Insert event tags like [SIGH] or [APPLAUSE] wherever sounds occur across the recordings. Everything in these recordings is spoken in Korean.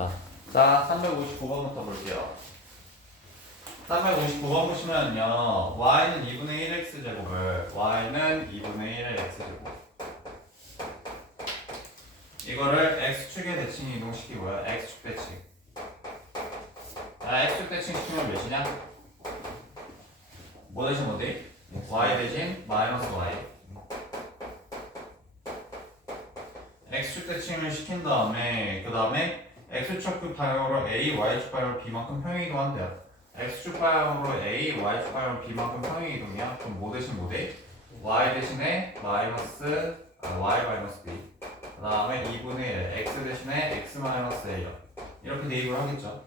좋다. 자, 359번부터 볼게요. 359번 보시면요. y는 2분의 1x 제곱을 y는 2분의 1의 x 제곱. 이거를 x축의 대칭 이동시키고요. x축 대칭. 자, x축 대칭 시키면 몇이냐? 뭐 대신 뭐 돼? y 대신 마이너스 y. x축 대칭을 시킨 다음에 그 다음에 x축 방향으로 a, y축 방향으로 b만큼 평행 이동한대요. x축 방향으로 a, y축 방향으로 b만큼 평행 이동이야. 그럼 뭐 대신 뭐 돼? y 대신에 마이너스 아, y 마이너스 b. 그 다음에 2분의 1 x 대신에 x 마이너스 a요. 이렇게 대입을 하겠죠.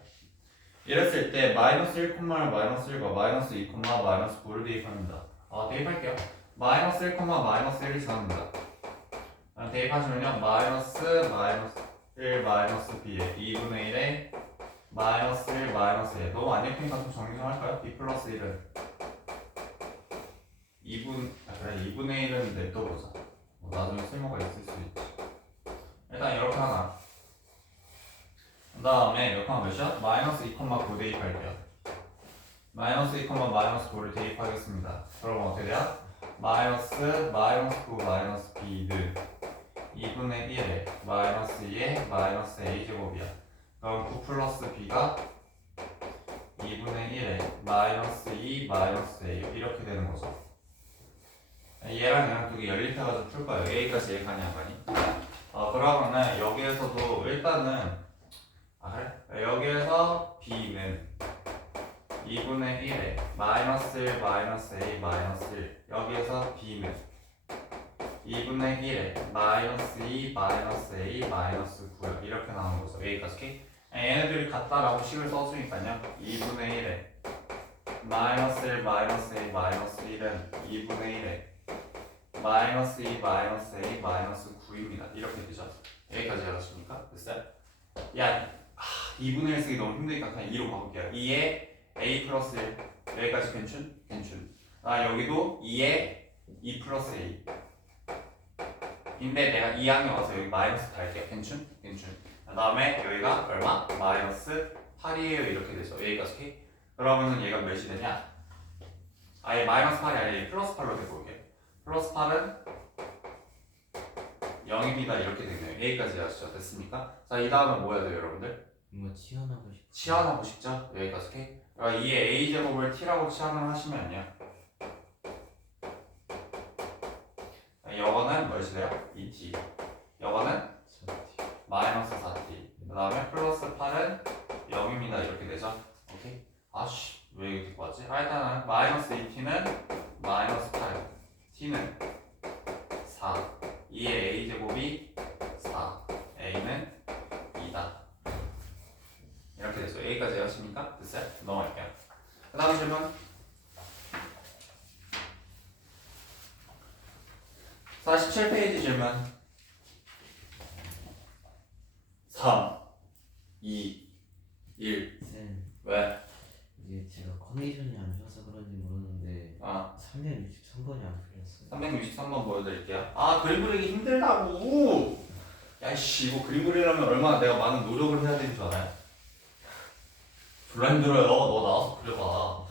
이랬을 때 마이너스 1, 마이너스 1과 마이너스 2, 마이너스 9를 대입합니다. 아 대입할게요. 마이너스 1, 마이너스 1이 지납니다. 아, 대입하시면요 마이너스 마이너스 1 마이너스 b에 2분의 1에 마이너스 1 마이너스 1 너무 안 예쁘니까 좀 정리 좀 할까요? b 플러스 1은 2분 아 그래 2분의 1은 냅둬보자 뭐 나중에 쓸모가 있을 수 있지 일단 이렇게 하나 그 다음에 몇칸 몇이야? 마이너스 2,9 대입할게요 마이너스 2, 마이너스 9를 대입하겠습니다 그러면 어떻게 돼요? 마이너스 마이너스 9 마이너스 b는 2분의 1에 마이너스 2에 마이너스 a 제곱이야. 그럼 9 플러스 b가 2분의 1에 마이너스 2 마이너스 a 이렇게 되는 거죠. 얘랑 얘랑 두개 열릴 때가지고 풀 거예요. a까지 a 가니 안 가니? 어, 그러면은 여기에서도 일단은 아 그래? 여기에서 b는 2분의 1에 마이너스 1 마이너스 a 마이너스 1 여기에서 b는 2분의 1에 마이너스 2 마이너스 a 마이너스 9 이렇게 나오는 거죠. a까지 k 얘네들이 같다라고 식을 써주니까요. 2분의 1에 마이너스 1 마이너스 a 마이너스 1은 2분의 1에 마이너스 2 마이너스 a 마이너스 9입니다. 이렇게 되죠. 여기까지 알았습니까? 됐어요? 야 아, 2분의 1 쓰기 너무 힘드니까 그냥 2로 바꿀게요. 2에 a 플러스 1 여기까지 괜춘? 괜춘. 아 여기도 2에 2 플러스 a 인데 내가 2항에 와서 여기 마이너스 달게요 괜춘? 괜춘 그 다음에 여기가 얼마? 마이너스 8이에요 이렇게 되죠 여기까지 오케이? 그러면은 얘가 몇이 되냐 아예 마이너스 8이 아니라 플러스 8로 해볼게요 플러스 8은 0입니다 이렇게 되네요 여기까지 아시죠? 됐습니까? 자 이 다음은 뭐 해야 돼요 여러분들? 뭔가 치환하고 싶어. 치환하고 싶죠? 여기까지 오케이? 그러니까 이에 a 제곱을 t라고 치환을 하시면요 이거는 몇이 돼요? 2t 이거는 마이너스 4t 그 다음에 플러스 8은 0입니다. 이렇게 되죠? 오케이. 아씨 왜 이렇게 왔지? 아 일단은 마이너스 2t는 마이너스 8 t는 4 2의 a 제곱이 4 a는 2다. 이렇게 됐어요. A까지 하십니까? 됐어요? 넘어갈게요. 그 다음 질문 47페이지 질문 3 2 1 쌤, 왜? 이게 제가 컨디션이 안 좋아서 그런지 모르는데 아 363번이 안 풀렸어요. 363번 보여드릴게요. 아 그림 그리기 힘들다고. 야씨 이거 그림 그리려면 얼마나 내가 많은 노력을 해야 되는 줄 알아요? 졸라 힘들어요. 너 나와서 그려봐.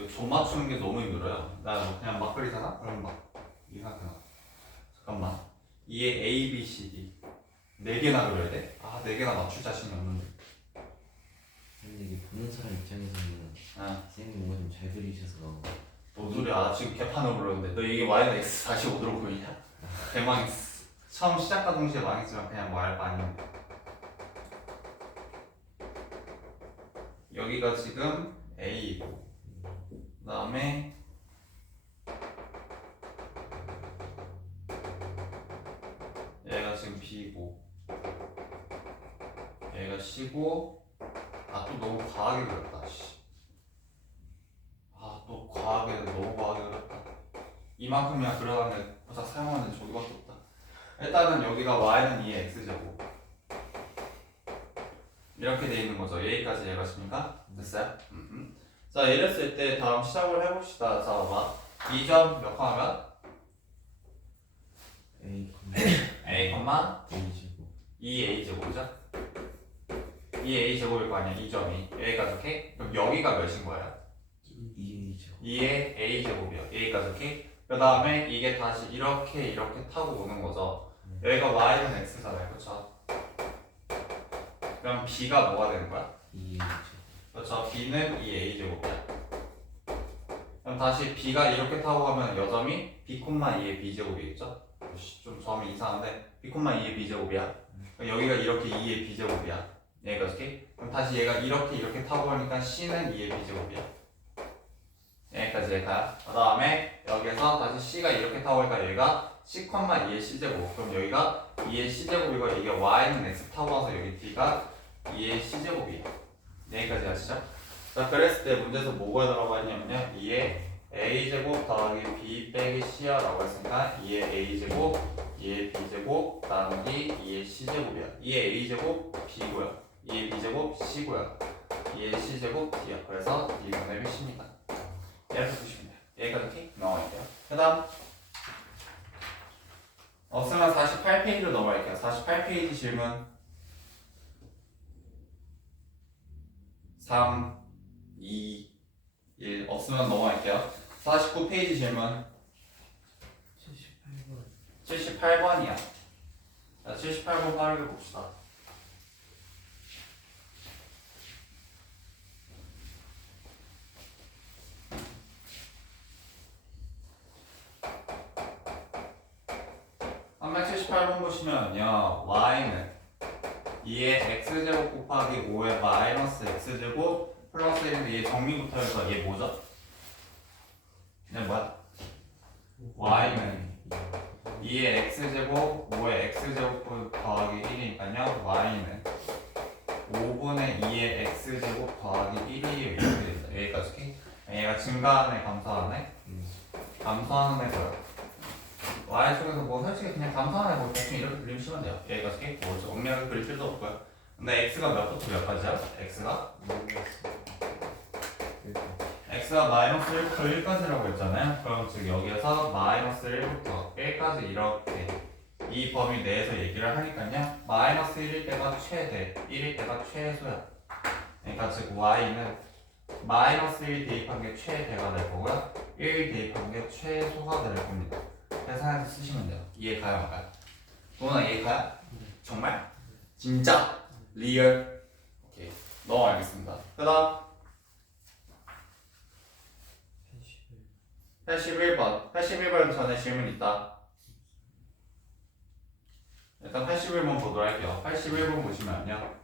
이거 점 맞추는 게 너무 힘들어요. 나 뭐 그냥 막 그리잖아? 그럼 막 이상하게 나. 잠깐만. 이게 A, B, C, D 네 개나 그려야 돼? 아 네 개나 맞출 자신이 없는데. 근데 이게 보는 사람 입장에서는 아. 쌤이 뭔가 좀 잘 그리셔서 뭔 소리야 지금 개판을 불렀는데 너 이게 Y는 X 45도로 보이냐? 대망했어 처음 시작과 동시에 망했지만 그냥 뭐알바 아닌데 여기가 지금 A이고 그 다음에 얘가 지금 B고 얘가 C고 아 또 너무 과하게 그렸다 씨. 아또 과하게 너무 과하게 그렸다 이만큼이야 그려가는 고작 사용하는 저기밖에 없다 일단은 여기가 y는 2의 x제곱 이렇게 돼 있는 거죠 여기까지 이해가십니까? 됐어요? 음흠. 자 이랬을 때 다음 시작을 해봅시다 자 봐봐 2점 몇칸 하면? A, a, 콤마 A제곱 2a 제곱이죠? 2a 제곱일 거 아니야 이 점이 여기까지 오케이? 그럼 여기가 몇인 거야? 2A제곱 2의 a 제곱이요 여기까지 오케이? 그 다음에 이게 다시 이렇게 이렇게 타고 오는 거죠 여기가 y는 x잖아요 그쵸? 그럼 b가 뭐가 되는 거야? 2A제곱 그렇죠. b는 2a 제곱이야. 그럼 다시 b가 이렇게 타고 가면 여점이 b, 2의 b 제곱이겠죠? 씨, 좀 점이 이상한데 b, 2의 b 제곱이야. 여기가 이렇게 2의 b 제곱이야. 얘가 이렇게. 그럼 다시 얘가 이렇게 이렇게 타고 가니까 c는 2의 b 제곱이야. 여기까지 얘가. 그 다음에 여기서 다시 c가 이렇게 타고 가니까 여기가 c, 2의 c 제곱. 그럼 여기가 2의 c 제곱이고 이게 y는 x 타고 와서 여기 d가 2의 c 제곱이야. 여기까지 하시죠. 자, 그랬을 때 문제에서 뭐가 들어가 있냐면요. 2의 a제곱 더하기 b 빼기 c야 라고 했으니까 2의 a제곱, 2의 b제곱 나누기 2의 c제곱이야. 2의 a제곱 b고요. 2의 b제곱 c고요. 2의 c제곱 d야. 그래서 d분의 bc입니다. 이렇게 보시면 돼요. 여기까지 오케이? 넘어갈게요. 그 다음 없으면 48페이지로 넘어갈게요. 48페이지 질문 3, 2, 1 없으면 넘어갈게요. 49페이지 질문 78번 78번이야. 자, 78번 빠르게 봅시다. (378번) 보시면요 y는 2의 x제곱 곱하기 5의 마이너스 x제곱 플러스 1인데 얘 정리부터 해서 얘 뭐죠? 얘 뭐야? y는 2의 x제곱 5의 x제곱 더하기 1이니까요 y는 5분의 2의 x제곱 더하기 1이 이렇게 됩니다 여기까지 오케이? 얘가 증가하네 감소하네? 감소하는 애고요 y 쪽에서 뭐 솔직히 그냥 감소하는 애고 대충 이렇게 그리시면 돼요 여기까지 오케이? 뭐 엄밀하게 그릴 필요도 없고요 근데 x가 몇부터 몇까지야? x가? x가 마이너스 1부터 1까지라고 했잖아요. 그럼 즉 여기에서 마이너스 1부터 1까지 이렇게 이 범위 내에서 얘기를 하니까요. 마이너스 1일 때가 최대, 1일 때가 최소야. 그러니까 즉 y는 마이너스 1 대입한 게 최대가 될 거고요. 1 대입한 게 최소가 될 겁니다. 계산해서 쓰시면 돼요. 이해 가요, 안 가요? 도나 이해 가요? 정말? 진짜? 리얼? 오케이. 너무 알겠습니다. 그 다음 81번. 81번 전에 질문 있다. 일단 81번 보도록 할게요. 81번 보시면요.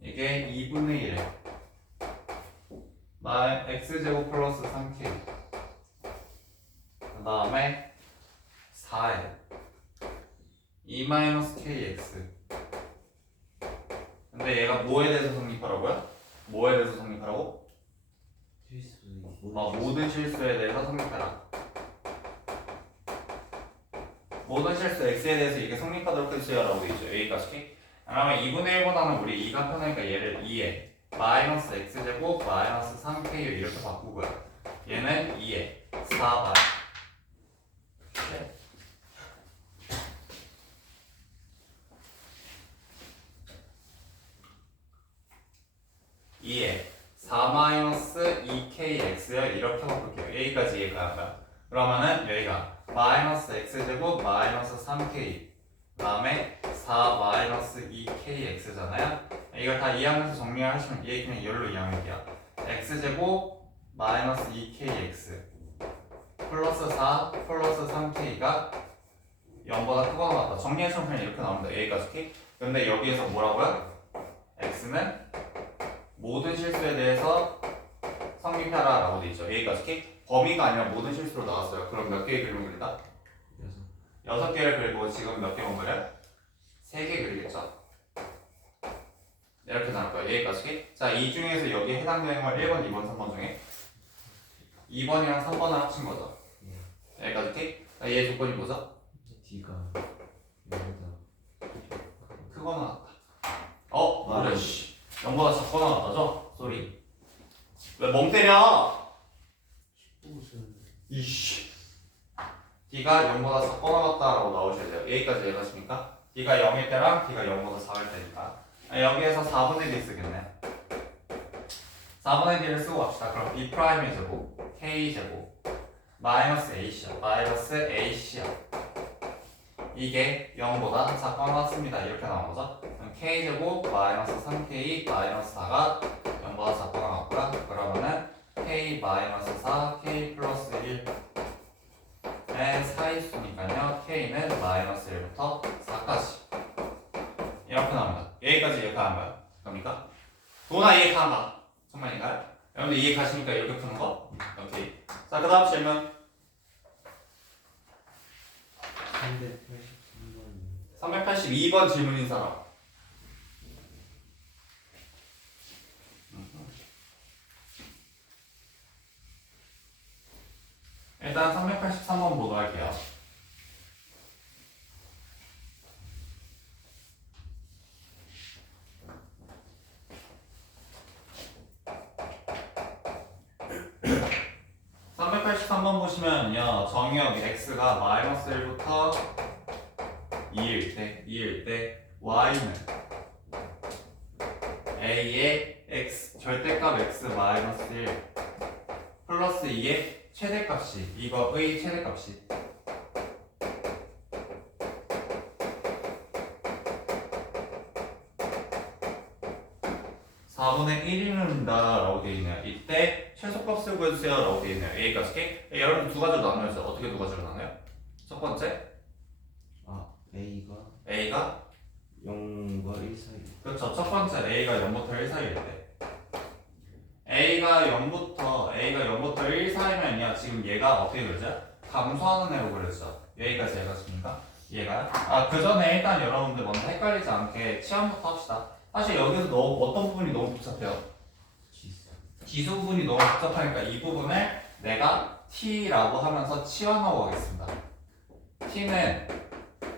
이게 2분의 1. 마 x제곱 플러스 3k. 그 다음에 4에 2 마이너스 kx. 근데 얘가 뭐에 대해서 성립하라고요? 뭐에 대해서 성립하라고? 어, 모든 실수에 대해서 성립해라. 모든 실수 x에 대해서 이게 성립하도록 해주세요 라고 돼 있죠. 여기까지. 오케이? 그러면 2분의 1보다는 우리 2가 편하니까 얘를 2에 마이너스 x제곱 마이너스 3k 이렇게 바꾸고요. 얘는 2에 4바. 네. 이에 4 마이너스 2kx요 이렇게 바꿀게요 안 가요 그러면은 여기가 마이너스 x제곱 마이너스 3k 그 다음에 4 마이너스 2kx잖아요 이걸 다 이해하면서 정리를 하시면 얘 그냥 열로 이해할게요 x제곱 마이너스 2kx 플러스 4 플러스 3k가 0보다 크거나 같다 정리해주면 그냥 이렇게 나옵니다 여기까지 오케이? 근데 여기에서 뭐라고요? x는 모든 실수에 대해서 성립해라 라고 돼 있죠. 여기까지 오케이? 범위가 아니라 모든 실수로 나왔어요. 그럼 몇 개의 그림을 그린다? 여섯 여섯 개를 그리고 지금 몇 개만 그려? 세개 그리겠죠? 이렇게 나올 거예요. 여기까지? 자, 이 중에서 여기 해당되는 걸 1번, 2번, 3번 중에 2번이랑 3번을 합친 거죠. 여기까지 오케이? 자, 얘 조건이 뭐죠? D가 여기다 크거나 같다. 어? 맞아요. 그래, 씨. 0보다 작거나 같다죠? 소리. 왜 멍 때려? 이씨. d가 0보다 작거나 같다라고 나오셔야 돼요. 여기까지 이해가십니까? d가 0일 때랑 d가 0보다 작을 때니까. 아, 여기에서 4분의 d 쓰겠네. 4분의 d를 쓰고 갑시다. 그럼 b 프라임의 제곱, k 제곱, 마이너스 a씨야. 마이너스 ac야. 이게 0보다 작거나 같습니다. 이렇게 나온 거죠. 그럼 k 제곱 마이너스 3k 마이너스 4가 0보다 작거나 같고요. 그러면은 k 마이너스 4, k 플러스 1 의 사이수니까요. K는 마이너스 1부터 4까지 이렇게 나옵니다. 여기까지 이해가는 거야. 그럽니까? 도나 이해가는가? 정말인가요? 여러분들 이해 가시니까 이렇게 푸는 거? 오케이. 자, 그 다음 질문. 383번 382번 질문인 사람. 일단 383번 보도록 할게요. (383번) 보시면요 정의역 x가 마이너스 1부터 2일 때, 2일 때 y는 a의 x 절대값 x 마이너스 1 플러스 2의 최대값이 이거의 최대값이. (4분의 1이는다) 라고 되어 있네요. 이때 최소값을 구해주세요 라고 되어 있네요 A까지 오케이? 여러분 두 가지로 나눠야죠 어떻게 두 가지로 나눠요? 첫 번째 아 A가 A가 0과 1 사이 그렇죠. 첫 번째 A가 0부터 1 사이일 때. A가 0부터 A가 0부터 1 사이면요. 지금 얘가 어떻게 그러죠? 감소하는 애로 그렸죠. 여기까지 해봤습니까? 얘가 아그 전에 일단 여러분들 먼저 헷갈리지 않게 치환부터 합시다. 사실 여기서 너무 어떤 부분이 너무 복잡해요. 부분이 너무 복잡하니까 이 부분을 내가 t라고 하면서 치환하고 가겠습니다. t는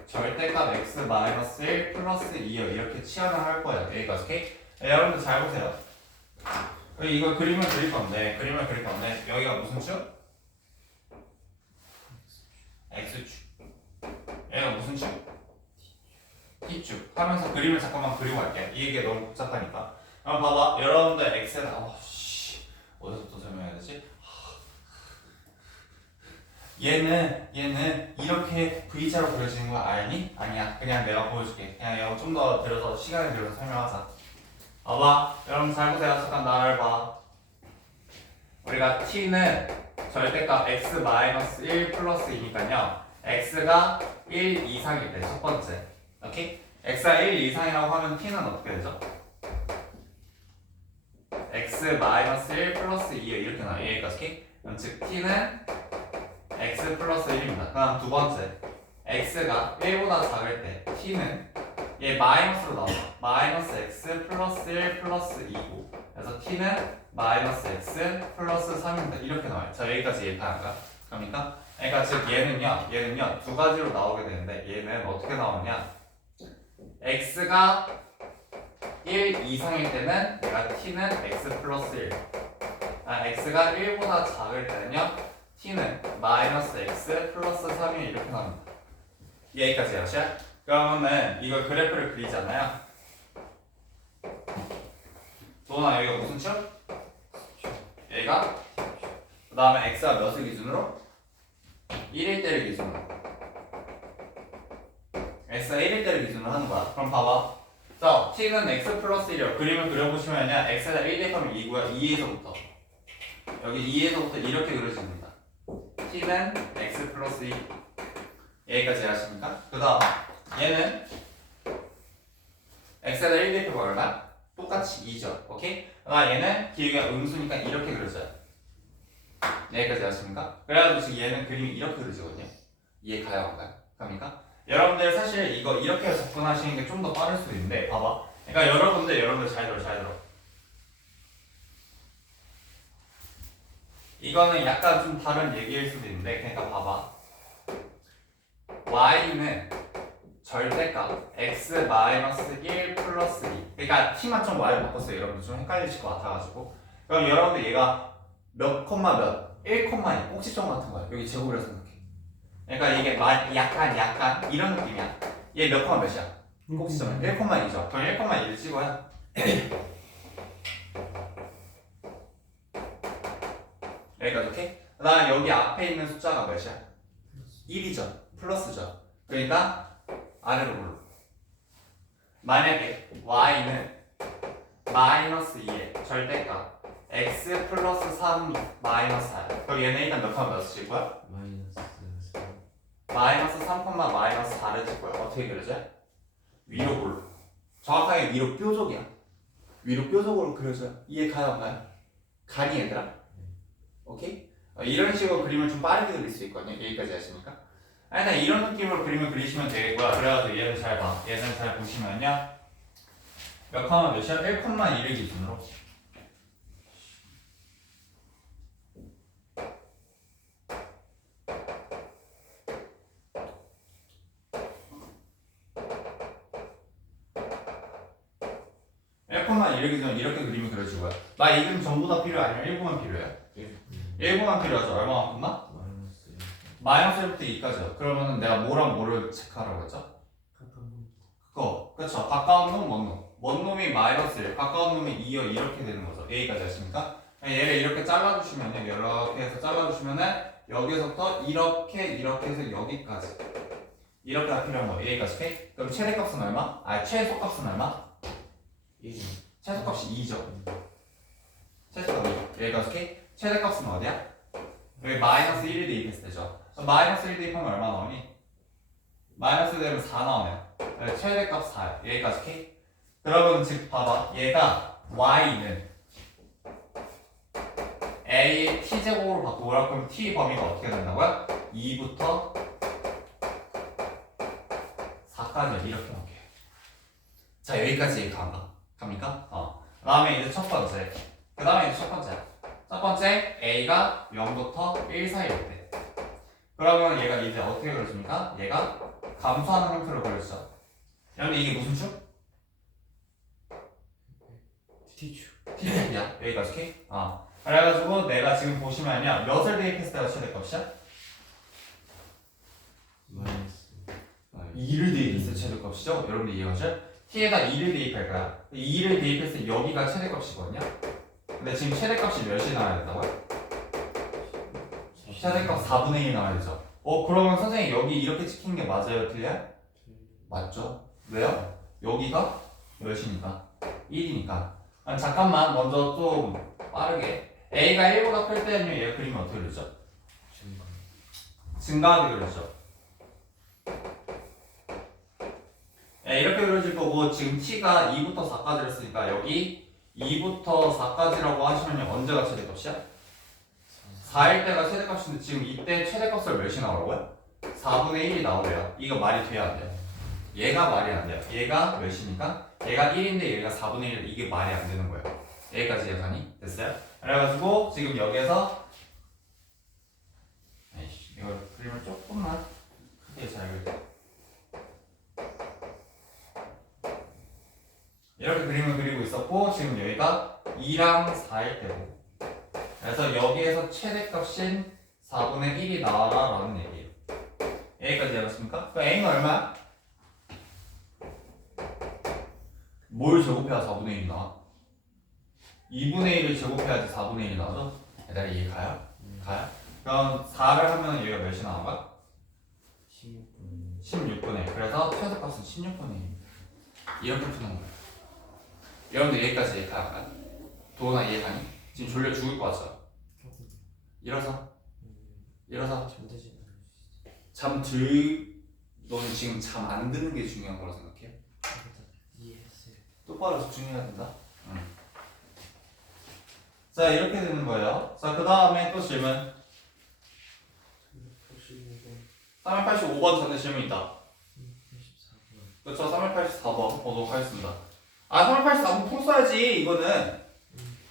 절대값 x 마이너스 1 플러스 2요 이렇게 치환을 할 거예요. 여기까지 오케이? 네, 여러분들 잘 보세요. 이거 그림을 그릴 건데 그림을 그릴 건데 여기가 무슨 축? x축. 여기가 무슨 축? t축. 하면서 그림을 잠깐만 그리고 갈게. 이게 너무 복잡하니까. 그럼 봐봐. 여러분들 x에 나와. 씨. 어디서부터 설명해야 되지? 얘는 얘는 이렇게 V자로 그려지는 거 알니? 아니야. 그냥 내가 보여줄게. 그냥 이거 좀더 들여서 시간을 들여서 설명하자. 봐봐. 여러분 잘 보세요. 잠깐 나를 봐. 우리가 t는 절대값 x 마이너스 1 플러스 2니까요. x가 1 이상일 때 첫 번째. 오케이? x가 1 이상이라고 하면 t는 어떻게 되죠? X 마이너스 1 플러스 2 이렇게 나와. 여기까지. 오케이? 그럼 즉 t는 x 플러스 1입니다. 그다음 두 번째 x가 1보다 작을 때 t는 얘 마이너스로 나와. 마이너스 x 플러스 1 플러스 2고 그래서 t는 마이너스 x 플러스 3입니다. 이렇게 나와요. 자 여기까지 이해가는가? 그러니까 그러니까 즉 얘는요 얘는요 두 가지로 나오게 되는데 얘는 어떻게 나오냐 x가 1 이상일 때는 내가 t는 x 플러스 1 아, x가 1보다 작을 때는요 t는 마이너스 x 플러스 3이 이렇게 나옵니다. 여기까지 여시야? 그러면은 이거 그래프를 그리잖아요. 도나 여기가 무슨 축? 여기가? 그 다음에 x가 몇을 기준으로? 1일 때를 기준으로. x가 1일 때를 기준으로 하는 거야. 그럼 봐봐. 자, t는 x 플러스 1이요. 그림을 그려보시면요. x가 1 대하면 2고요. 2에서부터. 여기 2에서부터 이렇게 그려집니다. t는 x 플러스 2 여기까지 하십니까? 그 다음 얘는 x에다 1 대표가 얼마? 똑같이 2죠 오케이? 아 얘는 기울기가 음수니까 이렇게 그려져요 여기까지 하십니까? 그래가지고 지금 얘는 그림이 이렇게 그려지거든요 이해 가요 안 가요? 갑니까? 여러분들 사실 이거 이렇게 접근하시는 게 좀 더 빠를 수도 있는데 봐봐. 그러니까 여러분들 여러분들 잘 들어 잘 들어. 이거는 약간 좀 다른 얘기일 수도 있는데 그러니까 봐봐. y는 절대값 x 마이너스 1 플러스 2 그러니까 t만 좀 y로 바꿨어요. 여러분들 좀 헷갈리실 것 같아가지고. 그럼 여러분들 얘가 몇 콤마 몇? 1 콤마 2 꼭지점 같은 거야 여기 제곱이라 생각해 그러니까 이게 마, 약간 약간 이런 느낌이야. 얘 몇 콤마 몇이야? 꼭지점은 1콤마2죠. 그럼 1콤마2를 찍어야 [COUGHS] 여기까지 오케이? 그 다음에 여기 앞에 있는 숫자가 몇이야? 1이죠. 플러스죠. 그러니까 아래로 올라. 만약에 y는 마이너스 2의 절대값 x 플러스 3 마이너스 4 그럼 얘는 일단 몇칸 넣었을 칠 거야? 마이너스 3 마이너스 3, 마이너스 4를 칠 거야. 어떻게 그려져? 위로 볼로. 정확하게 위로 뾰족이야. 위로 뾰족으로 그려져. 이해 가요, 안 가요? 가니 얘들아? 오케이? 어, 이런 식으로 그림을 좀 빠르게 그릴 수 있거든요. 여기까지 하시니까. 아, 일단 이런 느낌으로 그림을 그리시면 되고요. 그래가지고 얘는 잘 봐. 얘는 잘 보시면요. 몇 컴마 몇이야? 1,1을 기준으로. 일콤마1을 기준으로 이렇게 그림이 그려지고요. 나이 그림 전부 다 필요 아니면 1분만 필요해요? 1분만 필요하죠. 얼마만큼만? 마이너스 마이너스 1부터 2까지요. 그러면 내가 뭐랑 뭐를 체크하라고 했죠? 그거 그쵸 가까운 놈, 먼 놈. 먼 놈이 마이너스 1, 가까운 놈이 2여 이렇게 되는 거죠. A까지 하십니까? 얘를 이렇게 잘라주시면요. 이렇게 해서 잘라주시면은 여기서부터 이렇게 이렇게 해서 여기까지 이렇게 다 필요한 거 A까지 오케이? 그럼 최대 값은 얼마? 아 최소 값은 얼마? 1 최소 값이 2죠. 최소값 2. 여기까지? 최대값은 어디야? 여기 마이너스 1이 대입했을 때죠. 마이너스 1 대입하면 얼마 나오니? 마이너스 되면 4 나오네요. 네, 최대값 4야. 여기까지 오케이? 그러면 즉 봐봐. 얘가 y는 a의 t제곱으로 바꾸라 그럼 t 범위가 어떻게 된다고요? 2부터 4까지 이렇게 볼게요. 자 여기까지 가, 갑니까? 어. 그 다음에 이제 첫 번째. 그 다음에 이제 첫 번째야. 첫 번째 a가 0부터 1 사이일 때. 그러면 얘가 이제 어떻게 그려집니까? 얘가 감소하는 형태로 그려지죠. 여러분 이게 무슨 축? 티슈 t축이야. 여기까지 오케이? 아. 그래가지고 내가 지금 보시면요. 몇을 대입했을 때가 최대 값이야? 마이너스 2를 대입했을 때 최대 값이죠? 여러분들 이해가죠? t에다 2를 대입할 거야. 2를 대입했을 때 여기가 최대 값이거든요. 근데 지금 최대값이 몇이 나와야 된다고요? 최대값 4분의 1 나와야 되죠. 어 그러면 선생님 여기 이렇게 찍힌 게 맞아요, 틀려요? 맞죠? 왜요? 여기가 몇이니까? 1이니까. 아, 잠깐만 먼저 좀 빠르게 a가 1보다 클 때는요 얘 그림이 어떻게? 증가 증가하게 그려죠. 예, 이렇게 그려질 거고 지금 t가 2부터 4까지 했으니까 여기 2부터 4까지라고 하시면 언제가 최대값이야? 4일 때가 최대값인데 지금 이때 최대값을 몇이 나오라고요? 4분의 1이 나오래요. 이거 말이 돼야 안 돼요? 얘가 말이 안 돼요. 얘가 몇이니까? 얘가 1인데 얘가 4분의 1 이게 말이 안 되는 거예요. 여기까지 예산이 됐어요? 그래가지고 지금 여기에서 이거 그림을 조금만 크게 잘 그려 이렇게 그림을 그리고 있었고 지금 여기가 2랑 4일 때고 그래서 여기에서 최대값인 4분의 1이 나와라 라는 얘기예요 여기까지 알았습니까? 그럼 A는 얼마야? 뭘 제곱해야 4분의 1이 나와? 2분의 1을 제곱해야지 4분의 1이 나오죠? 얘들아 이해 가요? 가요? 그럼 4를 하면 얘가 몇이 나온 거야? 16분 16분의 1 그래서 최소값은 16분의 1 이렇게 푸는 거예요 여러분들 여기까지 이해 가요? 도훈아 이해가니? 지금 졸려 죽을 것 같죠? 일어서 일어서 잠들 너는 지금 잠 안 드는 게 중요한 거라 생각해 똑바로 집중해야 된다 응. 자 이렇게 되는 거예요 자그 다음에 또 질문 385번 전에 질문 있다 84번 그렇죠 384번 보도록 하겠습니다 아 3을 8 4 한번 써야지 이거는.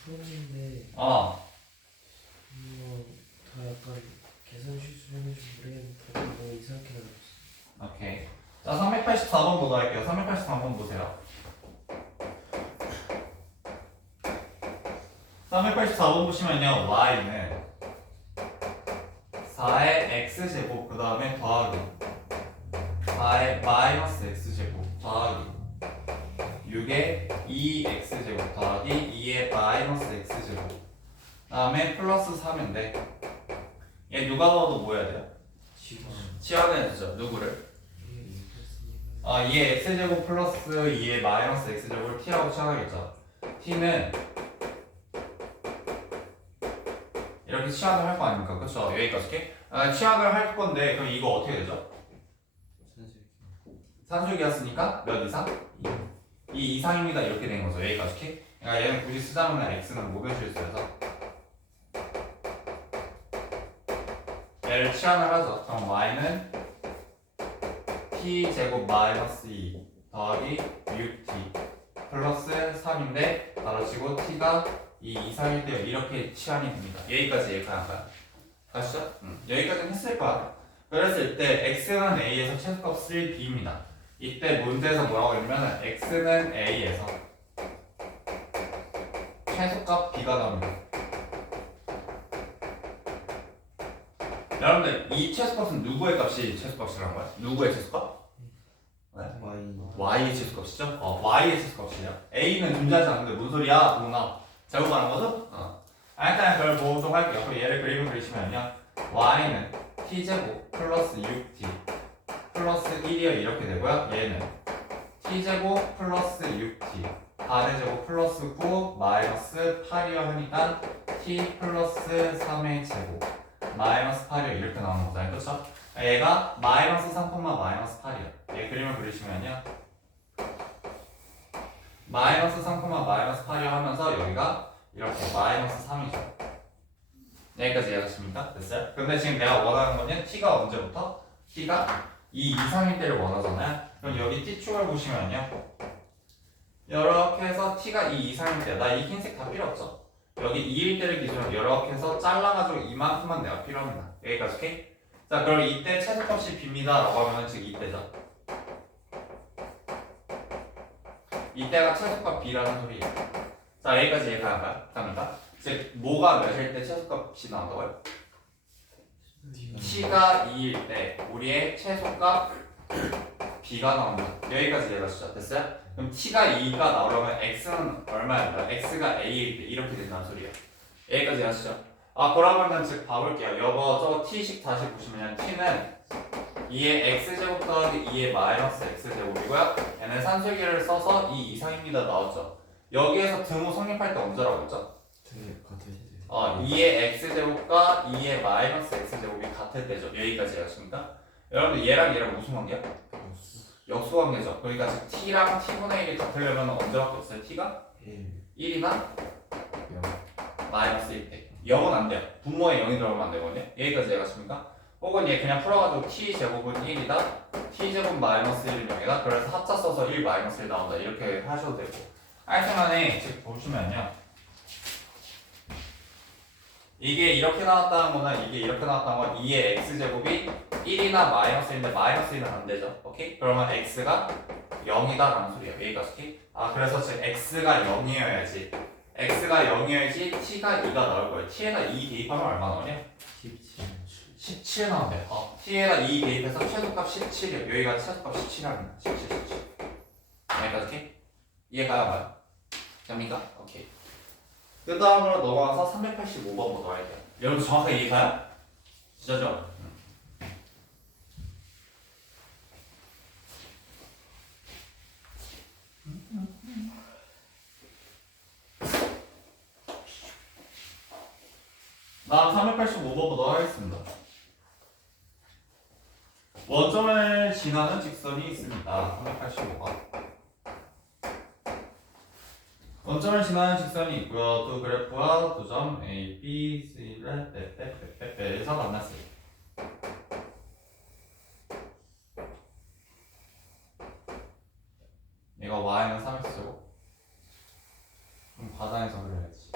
풀었는데 어. 이거 다 약간 계산 실수인지 모르겠는데 너무 이상하게 나왔어. 오케이. 자 384번 보도록 할게요. 384번 보세요. 384번 보시면요 y는 4의 x제곱 그 다음에 더하기. 4의 마이너스 x제곱 더하기. 6의 2x제곱 e 더하기 e 2의 마이너스 x제곱 그 다음에 플러스 3인데 얘 누가 넣어도 뭐 해야 돼요? 치환해야죠 누구를? 아, e 2의 x제곱 플러스 2의 마이너스 x제곱을 t라고 치환하겠죠 t는 이렇게 치환을 할 거 아닙니까? 그쵸? 여기까지 게 아, 치환을 할 건데 그럼 이거 어떻게 되죠? 산수기였으니까 몇 이상? 2. 이상입니다. 이렇게 된 거죠. 여기까지. 이렇게 그러니까 얘는 굳이 쓰자면 x는 무변실 수여서 얘를 치환을 하죠. 그럼 y는 t 제곱 마이너스 2 더하기 6t 플러스 3인데 가로치고 t가 2 이상일 때 이렇게 치환이 됩니다. 여기까지 얘기할까요? 가시죠? 음, 여기까지는 했을 거야. 그랬을 때 x는 a에서 최소값을 b입니다 이때 문제에서 뭐라고 했냐면 x는 a에서 최소값 b가 나옵니다. 여러분들 이 최소값은 누구의 값이 최소값이라는 거야? 누구의 최소값? 와인 y의 최소값이죠? 어, y의 최소값이에요. a는 존재하지 않는데 뭔 소리야? 동나 잘못 말한 거죠? 어. 아, 일단 그걸 보도록 할게요. 그럼 얘를 그림을 그리시면요. y는 t제곱 플러스 6t 플러스 1이요 이렇게 되고요. 얘는 t제곱 플러스 6t 4제곱 플러스 9 마이너스 8이요 하니까 t 플러스 3의 제곱 마이너스 8이요 이렇게 나오는 거잖아요. 그렇죠? 얘가 마이너스 3, 마이너스 8이요. 얘 그림을 그리시면요. 마이너스 3, 마이너스 8이요 하면서 여기가 이렇게 마이너스 3이죠. 여기까지 이해하십니까? 됐어요? 근데 지금 내가 원하는 거는 t가 언제부터? t가 2 이상일 때를 원하잖아요. 그럼 여기 t축을 보시면요. 이렇게 해서 t가 2 이상일 때, 나 이 흰색 다 필요 없죠? 여기 2일 때를 기준으로 이렇게 해서 잘라가지고 이만큼만 내가 필요합니다. 여기까지 오케이? 자, 그럼 이때 최소값이 b입니다. 라고 하면 즉 이때죠. 이때가 최소값 b라는 소리예요. 자, 여기까지 이해가는가요? 갑니까? 즉, 뭐가 몇일 때 최소값이 나온다고요? T가 2일 때 우리의 최소값 b가 나온다. 여기까지 이해가시죠? 됐어요? 그럼 t가 2가 나오려면 x는 얼마입니까? x가 a일 때 이렇게 된다는 소리예요. 여기까지 이해하시죠? 아 그러면은 즉 봐볼게요. 여거 저거 t식 다시 보시면 t는 2의 x제곱 더하기 2의 마이너스 x제곱이고요. 얘는 산술기를 써서 2 이상입니다 나왔죠. 여기에서 등호 성립할 때 언제라고 했죠? 때 어, 2의 x제곱과 2의 마이너스 x제곱이 같을 때죠. 여기까지 이해하십니까? 여러분들 얘랑 얘랑 무슨 관계야? 역수 관계죠. 그러니까 즉 t랑 t분의 1이 같으려면 언제밖에 없어요? t가 1 1이나 마이너스 1대 0은 안 돼요. 분모에 0이 들어가면 안 되거든요. 여기까지 이해가십니까? 혹은 얘 그냥 풀어가지고 t제곱은 1이다 t제곱 마이너스 1은 0이다 그래서 합차 써서 1 마이너스 1 나온다 이렇게 하셔도 되고 하여튼 간에 즉 보시면요 이게 이렇게 나왔다는 거는 이게 이렇게 나왔다는 건 2의 x제곱이 1이나 마이너스 1인데 마이너스 1은 안 되죠 오케이? 그러면 x가 0이다 라는 소리예요 여기까지 오케이? 아 그래서 즉 x가 0이어야지 x가 0이어야지 t가 2가 나올 거예요 t에다 2 대입하면 얼마 나오냐? 17 17 나온대. 어. t에다 2 대입해서 최소값 17이요. 여기가 최소값 17이랍니다. 17, 17. 여기까지 오케이? 이해가요? 안 가요? 됩니까? 오케이. 그 다음으로 넘어가서 385번 보도록 할게요. 여러분 정확하게 이해가요? 진짜죠? 응. 다음 385번 보도록 하겠습니다. 원점을 지나는 직선이 있습니다. 385번. 원점을 지나는 직선이 있고요. 두 그래프와 두 점 A, B, C를 빼빼빼빼빼에서 만났어요. 얘가 Y는 3X고 그럼 바다에서 그려야지.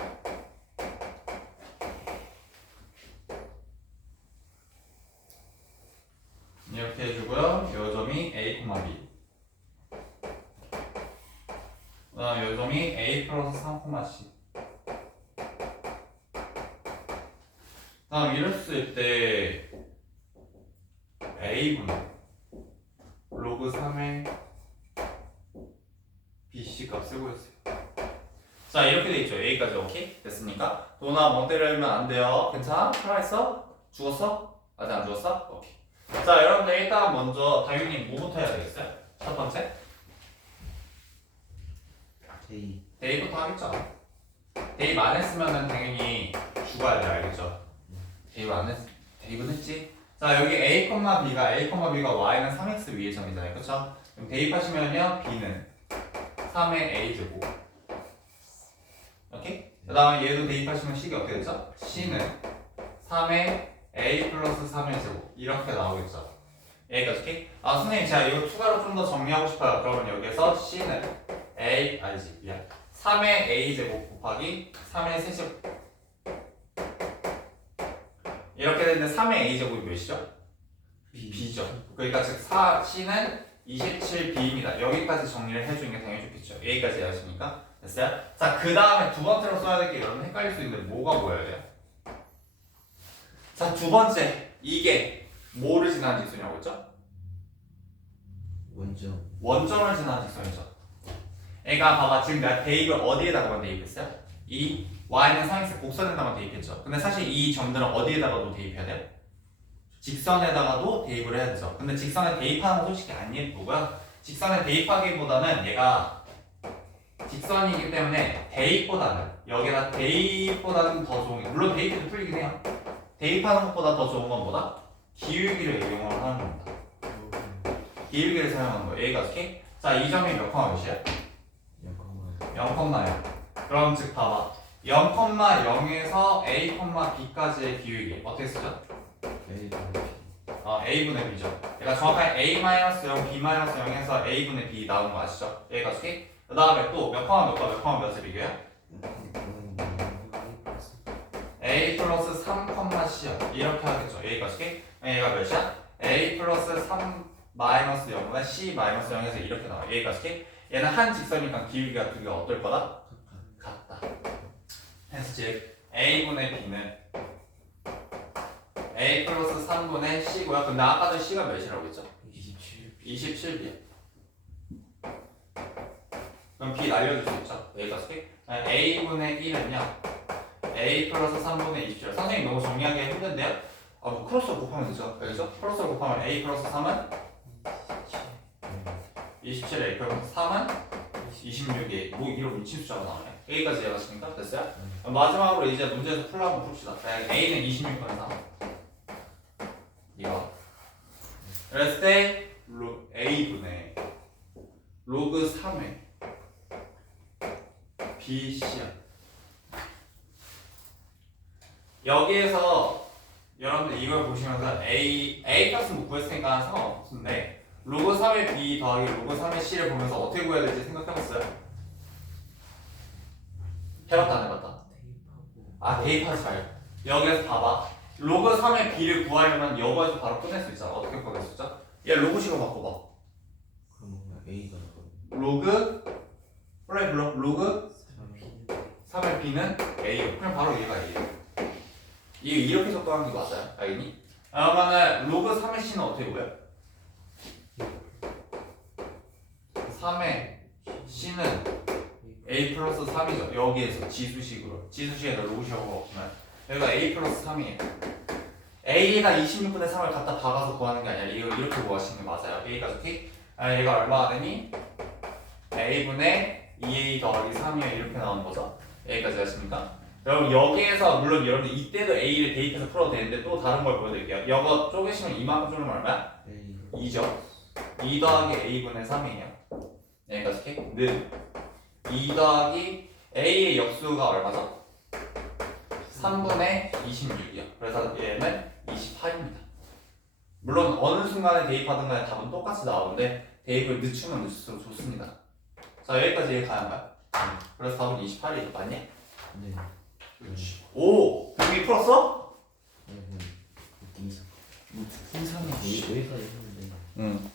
이렇게 해주고요. 요 점이 A, B. 그다음 요 점이 A 플러스 3, C. 다음 이럴 수 있을 때 A분의 로그 3의 BC 값 쓰고 있어요. 자 이렇게 돼 있죠. A까지 오케이 됐습니까? 도나 멍 때리면 안 돼요. 괜찮아? 살아있어? 죽었어? 아직 안 죽었어? 오케이. 자 여러분들 일단 먼저 당연히 뭐부터 해야 되겠어요? 첫 번째 데이 데이부터 하겠죠. 데이브 안 했으면은 당연히 죽어야 돼 알겠죠? 데이브 안 했, 데이브는 했지. 자 여기 a, b가 a, b가 y는 3x 위의 점이잖아요, 그렇죠? 그럼 대입하시면요 b는 3의 a 제곱. 오케이? 그다음에 얘도 대입하시면 식이 어떻게 되죠? c는 3의 a 플러스 3의 제곱 이렇게 나오겠죠. 여기까지 오케이? 아 선생님 제가 이거 추가로 좀 더 정리하고 싶어요. 그러면 여기서 c는 a 아니지 미안. 3의 a 제곱 곱하기 3의 세제곱 이렇게 되는데 3의 a 제곱이 몇이죠? b죠. 그러니까 즉 4, c는 27b입니다. 여기까지 정리를 해주는 게 당연히 좋겠죠. 여기까지 하시니까 됐어요? 자, 그 다음에 두 번째로 써야 될 게 여러분 헷갈릴 수 있는데 뭐가 보여야 돼요? 자, 두 번째 이게 뭐를 지나는 직선이라고 했죠? 원점 원점을 지나는 직선이죠. 애가 봐봐 지금 내가 대입을 어디에다가만 대입했어요? 이 y는 3x 곡선에다가 대입했죠. 근데 사실 이 점들은 어디에다가도 대입해야 돼요? 직선에다가도 대입을 해야 되죠. 근데 직선에 대입하는 건 솔직히 안 예쁘고요. 직선에 대입하기보다는 얘가 직선이기 때문에 대입보다는 여기다 대입보다는 더 좋은 게 물론 대입도 풀리긴 해요. 대입하는 것보다 더 좋은 건 뭐다? 기울기를 이용을 하는 겁니다. 기울기를 사용하는 거예요. A가 오케이? 자, 이 점이 몇 컴마 몇이야? 잠깐만 0,0. 그럼 즉 봐봐. 0,0에서 A, B까지의 기울기 어떻게 쓰죠? A 어, A분의 B죠. 얘가 정확하게 A-0, B-0에서 A분의 B 나오는 거 아시죠? 얘가 오케이? 그 다음에 또 몇 컴마 몇 컴마 몇을 비교해요? A 플러스 3, C요. 이렇게 하겠죠. A가 오케이? 얘가 몇이야? A 플러스 3 마이너스 0보다 C 마이너스 0에서 이렇게 나와. A가 오케이? 얘는 한 직선이니까 기울기가 두 개가 어떨 거다? 같다. 해서 즉 A분의 B는 A 플러스 3분의 C고요. 근데 아까도 C가 몇이라고 했죠? 27 27이요. 그럼 B 날려줄 수 있죠? 스픽. A분의 1은요. A 플러스 3분의 27. 선생님 너무 정리하기 힘든데요? 아, 뭐 크로스로 곱하면 되죠? 알겠죠? 크로스로 곱하면 A 플러스 3은 27, A 플러스 3은 26이 뭐 이런 미친 숫자가 나오네. A까지 이해가십니까? 됐어요? 그럼 마지막으로 이제 문제에서 풀로 한번 풉시다. 자, A는 26분의 3. 이거. 그랬을 때 로, A분의 로그 3의 BC야. 여기에서 여러분들 이걸 보시면서 A, A 값은 못 구했으니까 상관없는데 로그 3의 B 더하기 로그 3의 C를 보면서 어떻게 구해야 될지 생각해봤어요? 해봤다 안 해봤다? 아 대입하지 말고 여기에서 봐봐 로그 3의 b를 구하려면 여거에서 바로 꺼낼 수 있잖아 어떻게 있죠? 얘 로그식으로 바꿔봐. 그럼 A가 로그 원래 불러 로그. 3 3의 b는 a요 그냥 바로 얘가 a요 이게 이렇게 적당한 게 맞아요? 알겠니? 그러면은 로그 3의 c는 어떻게 구해? 3의 c는 a 플러스 3이죠. 여기에서 지수식으로. 지수식에다 로그식으로 바꾸면 여기가 a 플러스 3이에요 a에다 26분의 3을 갖다 박아서 구하는 게 아니라 이거 이렇게 구하시는 게 맞아요 a가 좋게 아 얘가 얼마가 되니? a분의 2a 더하기 3이에요 이렇게 나오는 거죠 여기까지 하십니까? 여러분 여기에서 물론 여러분들 이때도 a를 대입해서 풀어도 되는데 또 다른 걸 보여드릴게요 이거 쪼개시면 이만큼 쪼개면 얼마야? A 2죠 2 더하기 a분의 3이에요 여기까지 오케이? 는2 더하기 a의 역수가 얼마죠? 3분의 26이요. 그래서 얘는 28입니다. 물론 어느 순간에 대입하든 간에 답은 똑같이 나오는데 대입을 늦추면 늦출수록 좋습니다. 자 여기까지 이해 가능가요? 그래서 답은 28이죠. 맞니? 네 그렇지. 오! 동이 풀었어? 네, 네. 느낌이 풍산이 여기까지 했는데 응.